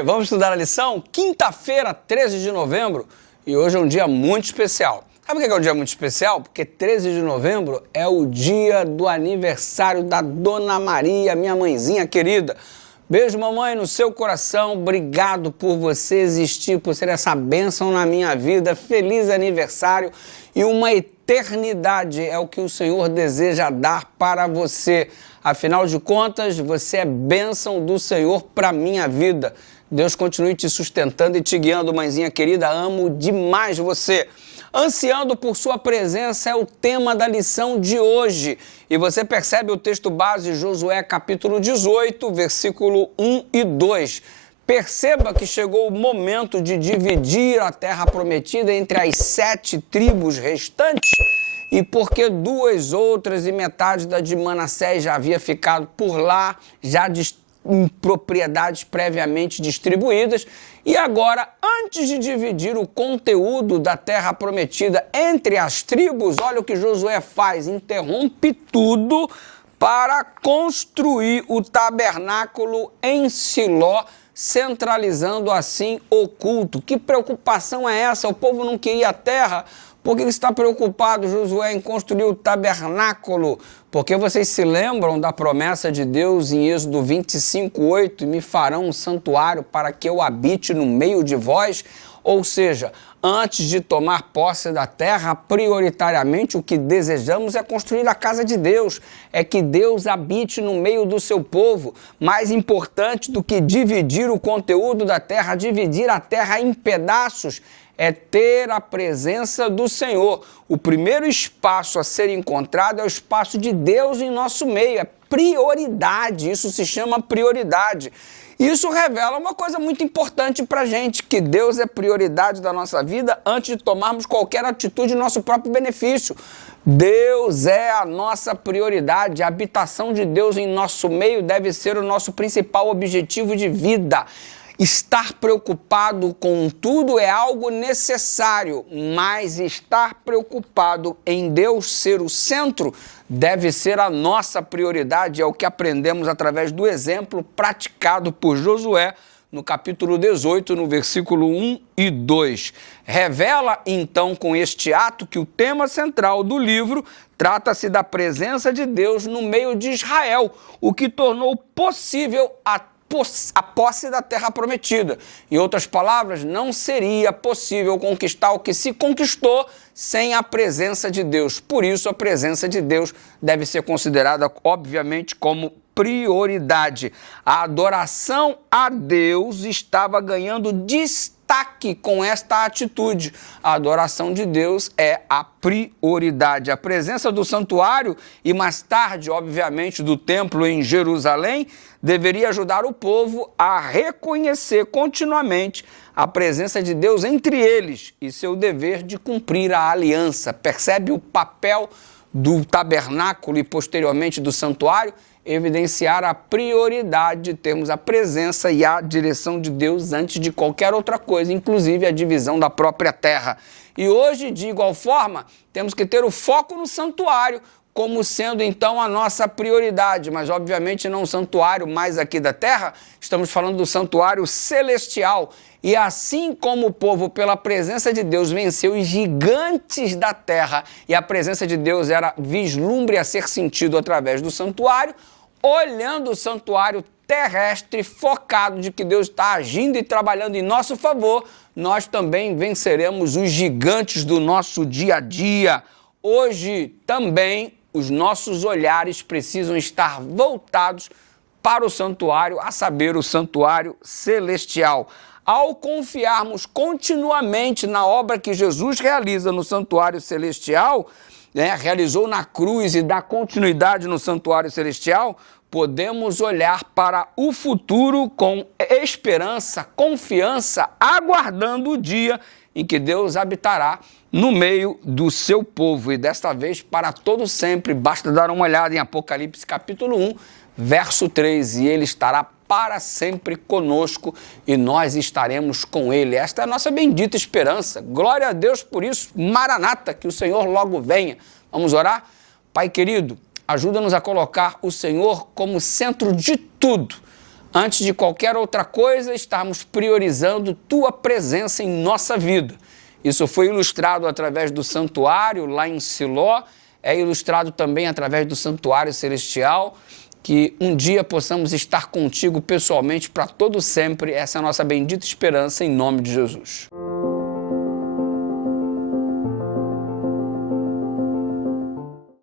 aí, vamos estudar a lição? Quinta-feira, 13 de novembro, e hoje é um dia muito especial. Sabe por que é um dia muito especial? Porque 13 de novembro é o dia do aniversário da Dona Maria, minha mãezinha querida. Beijo, mamãe, no seu coração. Obrigado por você existir, por ser essa bênção na minha vida. Feliz aniversário e uma eternidade é o que o Senhor deseja dar para você. Afinal de contas, você é bênção do Senhor para a minha vida. Deus continue te sustentando e te guiando, mãezinha querida. Amo demais você. Ansiando por sua presença é o tema da lição de hoje. E você percebe o texto base, Josué capítulo 18, versículo 1 e 2. Perceba que chegou o momento de dividir a terra prometida entre as 7 tribos restantes, e porque 2 outras e metade da de Manassés já havia ficado por lá, já em propriedades previamente distribuídas, e agora, antes de dividir o conteúdo da terra prometida entre as tribos, olha o que Josué faz, interrompe tudo para construir o tabernáculo em Siló, centralizando assim o culto. Que preocupação é essa? O povo não queria a terra. Por que está preocupado, Josué, em construir o tabernáculo? Porque vocês se lembram da promessa de Deus em Êxodo 25:8, e me farão um santuário para que eu habite no meio de vós? Ou seja, antes de tomar posse da terra, prioritariamente o que desejamos é construir a casa de Deus, é que Deus habite no meio do seu povo. Mais importante do que dividir o conteúdo da terra, dividir a terra em pedaços, é ter a presença do Senhor. O primeiro espaço a ser encontrado é o espaço de Deus em nosso meio, é prioridade, isso se chama prioridade. Isso revela uma coisa muito importante para a gente, que Deus é prioridade da nossa vida antes de tomarmos qualquer atitude em nosso próprio benefício. Deus é a nossa prioridade, a habitação de Deus em nosso meio deve ser o nosso principal objetivo de vida. Estar preocupado com tudo é algo necessário, mas estar preocupado em Deus ser o centro deve ser a nossa prioridade, é o que aprendemos através do exemplo praticado por Josué no capítulo 18, no versículo 1 e 2. Revela, então, com este ato que o tema central do livro trata-se da presença de Deus no meio de Israel, o que tornou possível a posse da terra prometida. Em outras palavras, não seria possível conquistar o que se conquistou sem a presença de Deus. Por isso, a presença de Deus deve ser considerada, obviamente, como prioridade. A adoração a Deus estava ganhando destaque com esta atitude. A adoração de Deus é a prioridade. A presença do santuário e, mais tarde, obviamente, do templo em Jerusalém, deveria ajudar o povo a reconhecer continuamente a presença de Deus entre eles e seu dever de cumprir a aliança. Percebe o papel do tabernáculo e, posteriormente, do santuário? Evidenciar a prioridade de termos a presença e a direção de Deus antes de qualquer outra coisa, inclusive a divisão da própria terra. E hoje, de igual forma, temos que ter o foco no santuário, como sendo então a nossa prioridade, mas obviamente não o santuário mais aqui da terra, estamos falando do santuário celestial. E assim como o povo, pela presença de Deus, venceu os gigantes da terra, e a presença de Deus era vislumbre a ser sentido através do santuário, olhando o santuário terrestre, focado de que Deus está agindo e trabalhando em nosso favor, nós também venceremos os gigantes do nosso dia a dia. Hoje também os nossos olhares precisam estar voltados para o santuário, a saber, o santuário celestial. Ao confiarmos continuamente na obra que Jesus realiza no santuário celestial, realizou na cruz e dá continuidade no santuário celestial, podemos olhar para o futuro com esperança, confiança, aguardando o dia em que Deus habitará no meio do seu povo. E desta vez, para todo sempre, basta dar uma olhada em Apocalipse capítulo 1, verso 3, e ele estará para sempre conosco e nós estaremos com ele. Esta é a nossa bendita esperança. Glória a Deus por isso. Maranata, que o Senhor logo venha. Vamos orar? Pai querido, ajuda-nos a colocar o Senhor como centro de tudo. antes de qualquer outra coisa, estarmos priorizando tua presença em nossa vida. Isso foi ilustrado através do santuário lá em Siló, é ilustrado também através do santuário celestial, que um dia possamos estar contigo pessoalmente para todo sempre. Essa é a nossa bendita esperança em nome de Jesus.